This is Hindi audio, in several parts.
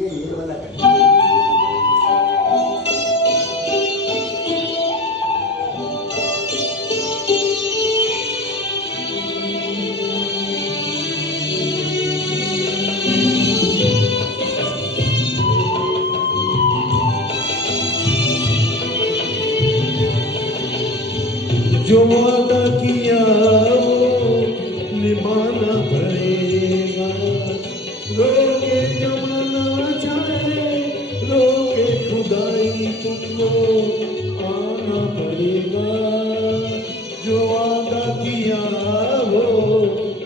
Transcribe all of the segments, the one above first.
ये वाला कर। जो वादा किया वो निभाना पड़ेगा, रोके जमाना चाहे रोके खुदाई तुमको आना पड़ेगा, जो वादा किया वो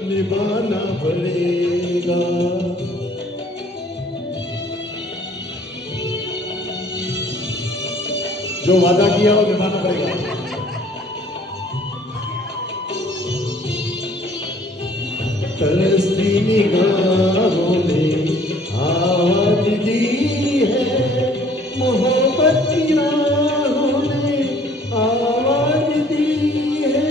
निभाना पड़ेगा। जो वादा किया वो निभाना पड़ेगा। तरसती निगाहों ने आवाज दी है, मोहब्बत की राहों ने आवाज दी है।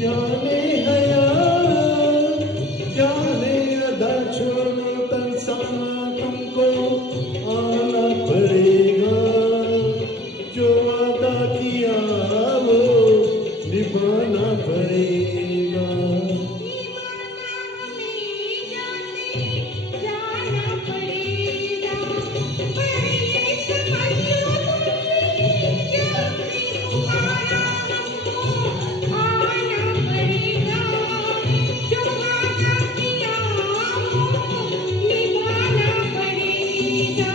जाने हया जाने अदा छोड़ो तरसाना तुमको आना पड़ेगा, जो वादा किया वो निभाना पड़ेगा। जाना पड़ेगा, पर ये समझो जब भी तुम्हारा हमको आना पड़ेगा, जो वादा किया वो निभाना पड़ेगा।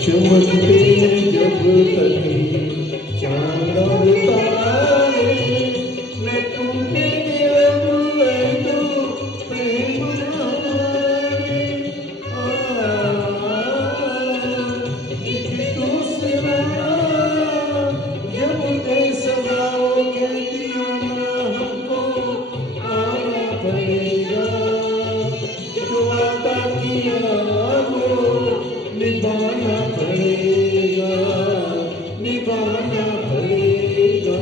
चमकते जब तक चांद और तारे, मैं तुम्हें दो प्रेम हमारे। एक दूसरा जब दे सदाओ कहती ना हमको आना पड़ेगा, जो वादा किया वो निभाना पड़ेगा, निभाना पड़ेगा।